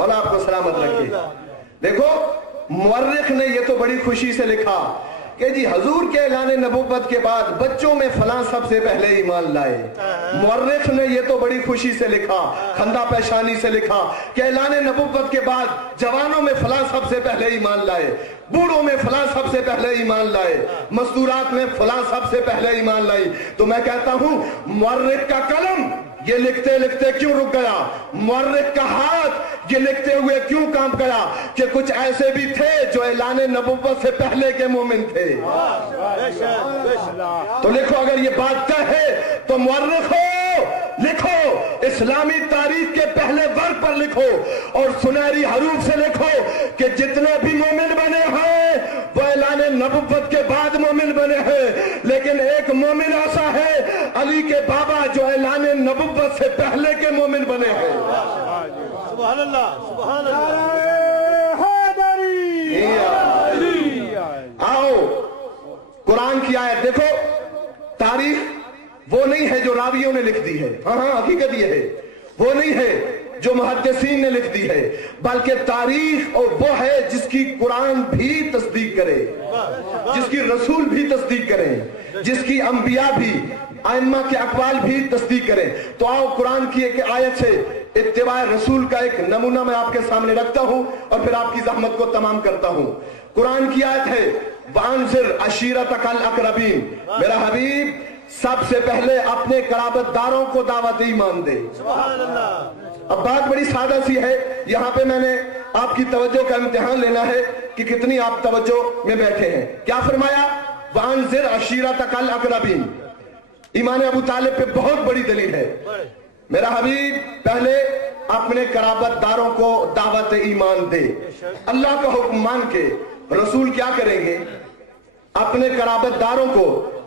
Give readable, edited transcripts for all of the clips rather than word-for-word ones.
مولا آپ کو سلامت رکھے. دیکھو مورخ نے یہ تو بڑی خوشی سے لکھا کہ جی حضور کے اعلان نبوت کے بعد بچوں میں فلاں سب سے پہلے ایمان لائے. مورخ نے یہ تو بڑی خوشی سے لکھا, خندہ پیشانی سے لکھا کہ اعلان نبوت کے بعد جوانوں میں فلاں سب سے پہلے ایمان لائے, بوڑھوں میں فلاں سب سے پہلے ایمان لائے, مستورات میں فلاں سب سے پہلے ایمان لائی. تو میں کہتا ہوں مورخ کا قلم یہ لکھتے لکھتے کیوں رک گیا؟ مورخ کا ہاتھ یہ لکھتے ہوئے کیوں کانپ گیا کہ کچھ ایسے بھی تھے جو اعلان نبوت سے پہلے کے مومن تھے. تو لکھو, اگر یہ بات طے ہے تو مورخ ہو, لکھو, اسلامی تاریخ کے پہلے ورق پر لکھو اور سنہری حروف سے لکھو کہ جتنے بھی مومن بنے ہیں وہ اعلان نبوت کے بعد مومن بنے ہیں, لیکن ایک مومن ایسا ہے علی کے بابا جو اعلان نبوت سے پہلے کے مومن بنے ہیں. سبحان اللہ, سبحان اللہ. آؤ قرآن کی آیت دیکھو. تاریخ وہ نہیں ہے جو راویوں نے لکھ دی ہے, ہاں حقیقت یہ ہے, وہ نہیں ہے جو محدثین نے لکھ دی ہے, بلکہ تاریخ اور وہ ہے جس کی قرآن بھی تصدیق کرے, جس کی رسول بھی تصدیق کریں, جس کی انبیاء بھی, ائمہ کے اقوال بھی تصدیق کریں. تو آؤ قرآن کی ایک آیت سے اتباع رسول کا ایک نمونہ میں آپ کے سامنے رکھتا ہوں اور پھر آپ کی زحمت کو تمام کرتا ہوں. قرآن کی آیت ہے وَأَنذِرْ عَشِيرَتَكَ الْأَقْرَبِينَ, میرا حبیب سب سے پہلے اپنے قرابت داروں کو دعوت ایمان دے. سبحان اللہ. اب بات بڑی سادہ سی ہے, یہاں پہ میں نے آپ کی توجہ کا امتحان لینا ہے کہ کتنی آپ توجہ میں بیٹھے ہیں. کیا فرمایا؟ وَأَنذِرْ عَشِيرَتَكَ الْأَقْرَبِينَ. ایمان ابو طالب پہ بہت بڑی دلیل ہے. میرا حبیب پہلے اپنے قرابت داروں کو دعوت ایمان دے. اللہ کا حکم مان کے رسول کیا کریں گے؟ اپنے قرابت داروں کو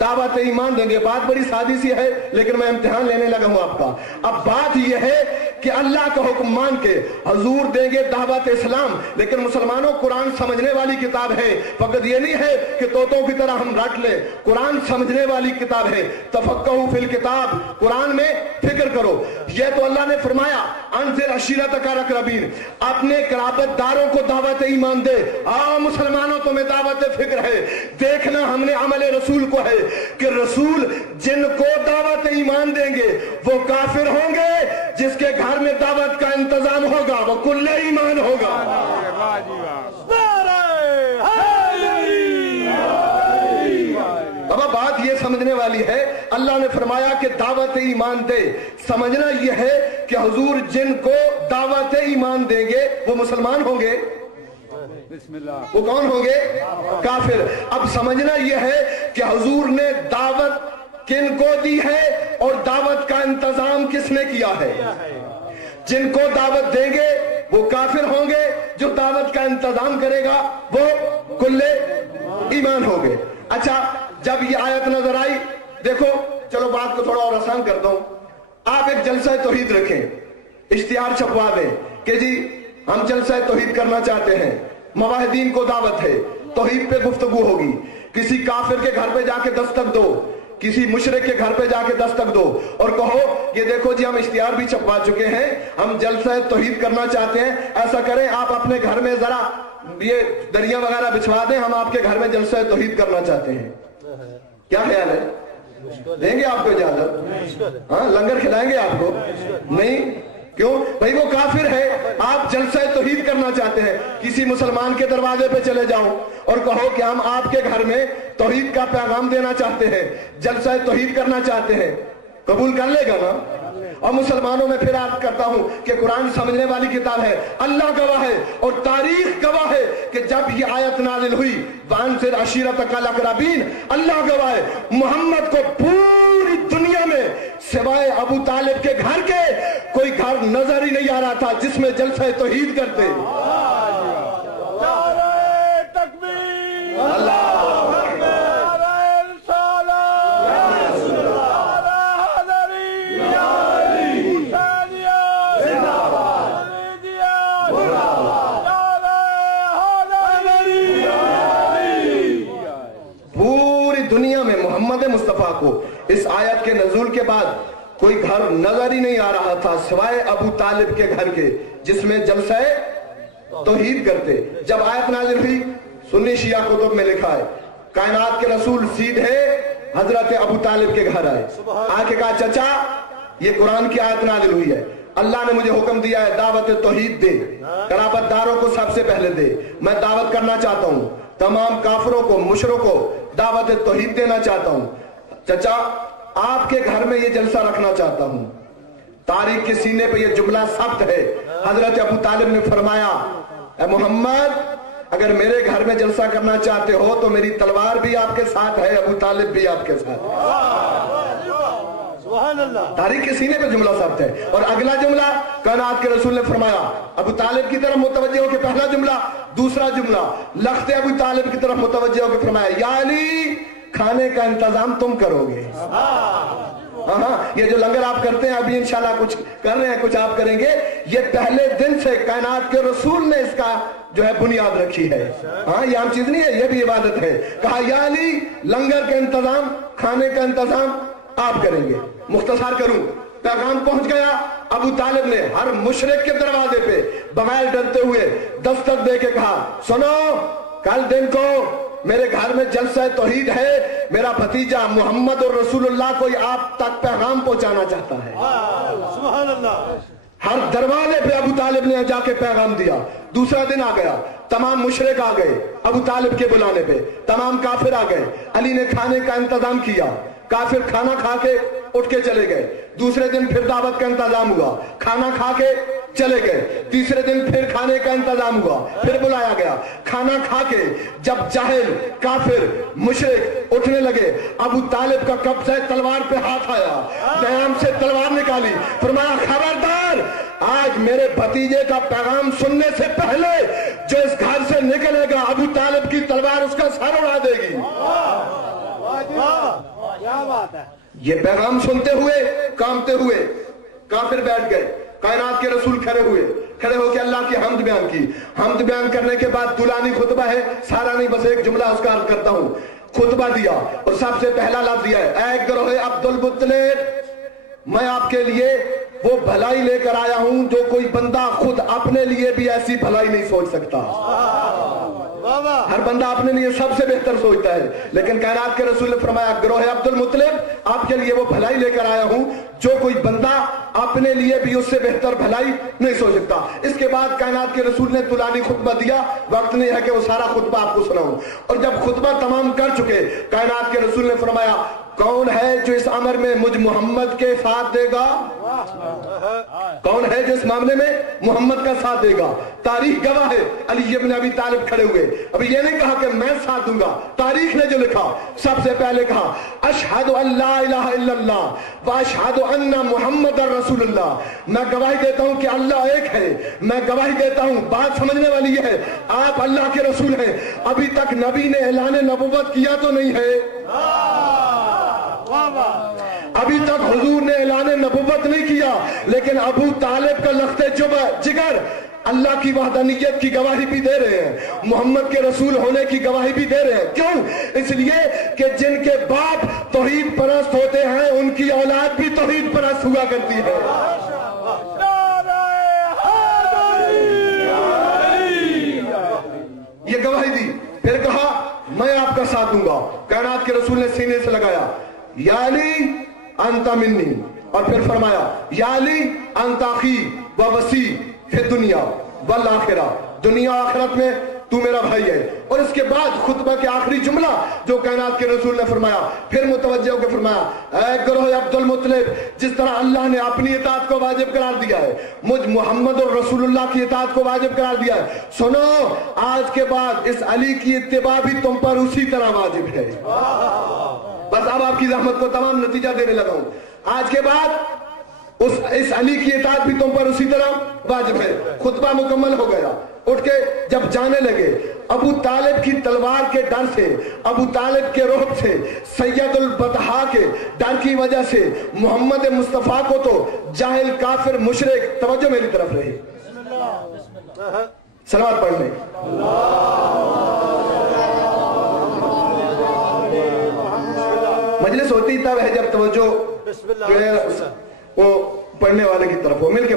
دعوت ایمان دیں گے. بات بڑی سادی سی ہے لیکن میں امتحان لینے لگا ہوں آپ کا. اب بات یہ ہے کہ اللہ کا حکم مان کے حضور دیں گے دعوت اسلام, لیکن مسلمانوں قرآن سمجھنے والی کتاب ہے. فقط یہ نہیں ہے کہ طوطوں کی طرح ہم رٹ لیں, قرآن سمجھنے والی کتاب ہے. تفقہوا فی الکتاب, قرآن میں فکر کرو. یہ تو اللہ نے فرمایا انذر عشیرتک الاقربین, اپنے قرابت داروں کو دعوت ایمان دے. آؤ مسلمانوں تمہیں دعوت فکر ہے, دیکھنا ہم نے عمل رسول کو ہے کہ رسول جن کو دعوت ایمان دیں گے وہ کافر ہوں گے, جس کے گھر میں دعوت کا انتظام ہوگا وہ کل ایمان ہوگا. اب بات یہ سمجھنے والی ہے, اللہ نے فرمایا کہ دعوت ایمان دے. سمجھنا یہ ہے کہ حضور جن کو دعوت ایمان دیں گے وہ مسلمان ہوں گے, وہ کون ہوں گے؟ کافر. اب سمجھنا یہ ہے کہ حضور نے دعوت کن کو دی ہے اور دعوت کا انتظام کس نے کیا ہے. جن کو دعوت دیں گے وہ کافر ہوں گے, جو دعوت کا انتظام کرے گا وہ کل ایمان ہوں گے. اچھا, جب یہ آیت نظر آئی, دیکھو چلو بات کو تھوڑا اور آسان کرتا ہوں. آپ ایک جلسہ توحید رکھیں, اشتہار چھپوا دیں کہ جی ہم جلسہ توحید کرنا چاہتے ہیں, موحدین کو دعوت ہے, توحید پہ گفتگو ہوگی. کسی کافر کے گھر پہ جا کے دستک دو, کسی مشرک کے گھر پہ جا کے دستک دو اور کہو یہ دیکھو جی ہم اشتہار بھی چھپوا چکے ہیں, ہم جلسہ توحید کرنا چاہتے ہیں, ایسا کریں آپ اپنے گھر میں ذرا یہ دریا وغیرہ بچھوا دیں, ہم آپ کے گھر میں جلسہ توحید کرنا چاہتے ہیں. کیا خیال ہے؟ دیں گے آپ کو اجازت؟ ہاں, لنگر کھلائیں گے آپ کو؟ نہیں. کیوں بھائی؟ وہ کافر ہے. آپ جلسہ توحید کرنا چاہتے ہیں, کسی مسلمان کے دروازے پہ چلے جاؤ اور کہو کہ ہم آپ کے گھر میں توحید کا پیغام دینا چاہتے ہیں, جلسہ توحید کرنا چاہتے ہیں, قبول کر لے گا نا؟ اور مسلمانوں میں پھر عرض کرتا ہوں کہ قرآن سمجھنے والی کتاب ہے, اللہ گواہ ہے اور تاریخ گواہ ہے کہ جب یہ آیت نازل ہوئی وَأَنذِرْ عَشِيرَتَكَ الْأَقْرَبِينَ, اللہ گواہ ہے محمد کو پوری دنیا میں سوائے ابو طالب کے گھر کے کوئی گھر نظر ہی نہیں آ رہا تھا جس میں جلسہ توحید کرتے. مصطفیٰ کو اس آیت کے نزول کے بعد कोई घर नजर ही नहीं आ रहा था सिवाय अबू तालिब के घर के, जिसमें जलसा तौहीद करते। जब आयत नाज़िल हुई, सुन्नी शिया कुतुब में लिखा है, कायनात के रसूल सीधे हजरत अबू तालिब के घर आए, आके कहा चचा ये कुरान की आयत नाज़िल हुई है, अल्लाह ने मुझे हुक्म दिया है दावत तौहीद दे, कराबतदारों को सबसे पहले दे, मैं दावत करना चाहता हूँ, तमाम काफिरों को मुशरिकों को दावत तौहीद देना चाहता हूँ। चचा आपके घर में ये जलसा रखना चाहता हूँ। तारीख के सीने पे ये जुमला सख्त है। हजरत अबू तालिब ने फरमाया, ए मोहम्मद अगर मेरे घर में जलसा करना चाहते हो तो मेरी तलवार भी आपके साथ है, अबू तालिब भी आपके साथ है। तारीख के सीने पे जुमला सख्त है। और अगला जुमला कायनात के रसूल ने फरमाया, अबू तालिब की तरफ मुतवज्जे होकर पहला जुमला, दूसरा जुमला लख्ते अबू तालिब की तरफ मुतवज्जे होकर फरमाया, या अली खाने का इंतजाम तुम करोगे। हाँ, ये जो लंगर आप करते हैं अभी इंशाल्लाह कुछ कर रहे हैं, कुछ आप करेंगे, ये पहले दिन से कायनात के रसूल ने इसका जो है बुनियाद रखी है। हाँ, ये आम चीज नहीं है, ये भी इबादत है। कहा या अली लंगर का इंतजाम, खाने का इंतजाम आप करेंगे। मुख्तसार करूं, पैगाम पहुंच गया। अबू तालिब ने हर मुशरिक के दरवाजे पे बगैर डरते हुए दस्तक दे के कहा, सुनो कल दिन को मेरे घर में जलसा तौहीद है, मेरा भतीजा मोहम्मद और रसूलुल्लाह कोई आप तक पैगाम पहुंचाना चाहता है। सुभान अल्लाह। हर दरवाजे पे अबू तालिब ने जाके पैगाम दिया। दूसरा दिन आ गया, तमाम मुशरिक आ गए अबू तालिब के बुलाने पे, तमाम काफिर आ गए। अली ने खाने का इंतजाम किया, काफिर खाना खा के उठ के चले गए। दूसरे दिन फिर दावत का इंतजाम हुआ, खाना खा के चले गए। तीसरे दिन फिर खाने का इंतजाम हुआ, फिर बुलाया गया, खाना खा के जब जाहिल काफिर मुशरिक उठने लगे, अबू तालिब का कब्जा तलवार पे हाथ आया, दयाम से तलवार निकाली, फरमाया खबरदार आज मेरे भतीजे का पैगाम सुनने से पहले जो इस घर से निकलेगा अबू तालिब की तलवार उसका सर उड़ा देगी। क्या बात है। ये पैगाम सुनते हुए कांपते हुए काफिर बैठ गए। कायनात के रसूल खड़े हुए, खड़े होकर अल्लाह की हम्द बयान की। हम्द बयान करने के बाद दुलानी खुतबा है, सारा नहीं बस एक जुमला उसका अर्ज करता हूं। खुतबा दिया और सबसे पहला लफ्ज दिया है, ऐ गिरोहे अब्दुल मुत्तलिब, मैं आपके लिए वो भलाई लेकर आया हूं जो कोई बंदा खुद अपने लिए भी ऐसी भलाई नहीं सोच सकता। हर बंदा अपने लिए सबसे बेहतर सोचता है, लेकिन कायनात के रसूल ने फरमाया, गिरोहे अब्दुल मुत्तलिब आपके लिए वो भलाई लेकर आया हूं जो कोई बंदा अपने लिए भी उससे बेहतर भलाई नहीं सोच सकता। इसके बाद कायनात के रसूल ने तुलानी खुतबा दिया, वक्त नहीं है कि वो सारा खुतबा आपको सुनाऊं। और जब खुतबा तमाम कर चुके, कायनात के रसूल ने फरमाया, कौन है जो इस अमर में मुझ मोहम्मद के साथ देगा? कौन है जो इस मामले में मोहम्मद का साथ देगा? तारीख गवाह है, अली इब्न अबी तालिब खड़े हुए। अभी ये नहीं कहा कि मैं साथ दूंगा, तारीख ने जो लिखा सबसे पहले कहा, अशहदु अल्ला इलाहा इल्लल्लाह व अशहदु अन्ना मुहम्मदर रसूलुल्लाह, मैं गवाही देता हूं कि अल्लाह एक है, मैं गवाही देता हूं, बात समझने वाली है, आप अल्लाह के रसूल हैं। अभी तक नबी ने ऐलान नबुव्वत किया तो नहीं है, अभी तक हुजूर ने ऐलान नबुव्वत नहीं किया, लेकिन अबू तालिब का लख्ते जिगर अल्लाह की वहदानियत की गवाही भी दे रहे हैं, मोहम्मद के रसूल होने की गवाही भी दे रहे हैं। क्यों? इसलिए कि जिनके बाप तौहीद परस्त होते हैं उनकी औलाद भी तौहीद परस्त हुआ करती है। ये गवाही दी, फिर कहा मैं आपका साथ दूंगा। कायनात के रसूल ने सीने से लगाया, या अली अंता मिन्नी, और फिर फरमाया, या अली अंता अखी व वसी फिर दुनिया वल आखिरा, दुनिया आखिरत में तू मेरा भाई है। और इसके बाद खुतबा के आखिरी जुमला जो कायनात के रसूल ने फरमाया, फिर मुतवज्जे होकर फरमाया, ऐ गिरोह अब्दुल मुत्तलिब, जिस तरह अल्लाह ने अपनी इताअत को वाजिब करार दिया है, मुझ मोहम्मद और रसूलुल्लाह की इताअत को वाजिब करार दिया है, सुनो आज के बाद इस अली की इत्तिबा भी तुम पर उसी तरह वाजिब है। बस अब आपकी रहमत को तमाम नतीजा देने लगा हूं। आज के बाद इस अली की इताअत भी तुम पर उसी तरह वाजिब है। खुतबा मुकम्मल हो गया। उठ के जब जाने लगे, अबू तालिब की तलवार के डर से, अबू तालिब के रोब से, सैयदुल बतहा के डर की वजह से मोहम्मद मुस्तफा को तो जाहिल काफिर मुशरिक, तवज्जो मेरी तरफ रही, सलावत पढ़ने, मजलिस होती तब है जब तवज्जो जो है وہ پڑھنے والے کی طرف ہو، مل کے